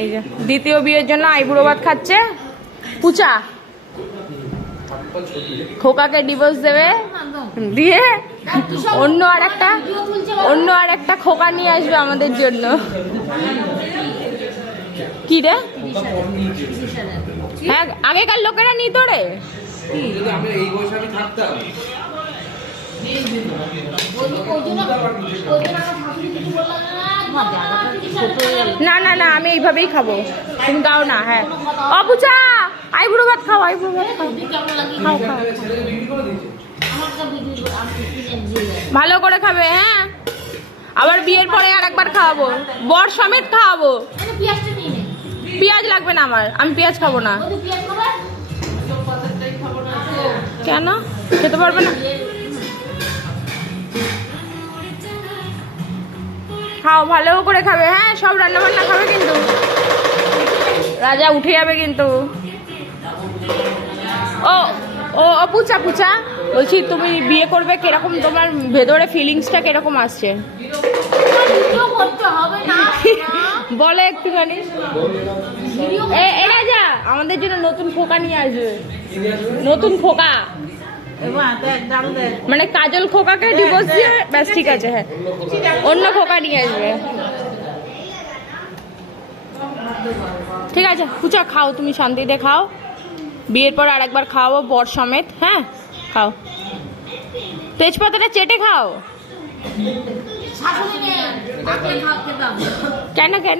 এই যে দ্বিতীয় বিয়ের জন্য আইবুড়ো ভাত খাচ্ছে পুচা। খোকাকে ডিভোর্স দেবে, দিয়ে অন্য আর একটা খোকা নিয়ে আসবে আমাদের জন্য। কি রে? হ্যাঁ, আগেকার লোকেরা নিত রে। না না না, আমি এইভাবেই খাবো, তুমি দাও না। হ্যাঁ অপুচা, আইবুড়ো ভাত খাও, আইবুড়ো ভাত খাও, খাও খাও, ভালো করে খাবে। হ্যাঁ, আবার বিয়ের পরে আর একবার খাওয়াবো, বর সমেত খাওয়াবো। পেঁয়াজ লাগবে না আমার, আমি পেঁয়াজ খাবো না। কেন খেতে পারবে না? খাও, ভালো করে খাবে। হ্যাঁ, সব রান্না বান্না খাবে কিন্তু, রাজা উঠে যাবে কিন্তু। ও ও পুচা পুচা, বলছি তুমি বিয়ে করবে, কিরকম তোমার ভেতরে ফিলিংসটা কিরকম আসছে বলে একটুখানি। এ রাজা, আমাদের জন্য নতুন খোকা নিয়ে আসবে, নতুন খোকা, মানে কাজল খোকাকে ডিভোর্স দিয়ে ব্যাস, ঠিক আছে। হ্যাঁ, অন্য খোকা নিয়ে আসবে। ঠিক আছে পুচা, খাও তুমি, শান্তিতে খাও। বিয়ের পর আর একবার খাওয়াবো বর সমেত। হ্যাঁ খাও, তেজপাতাটা চেটে খাও। কেন কেন?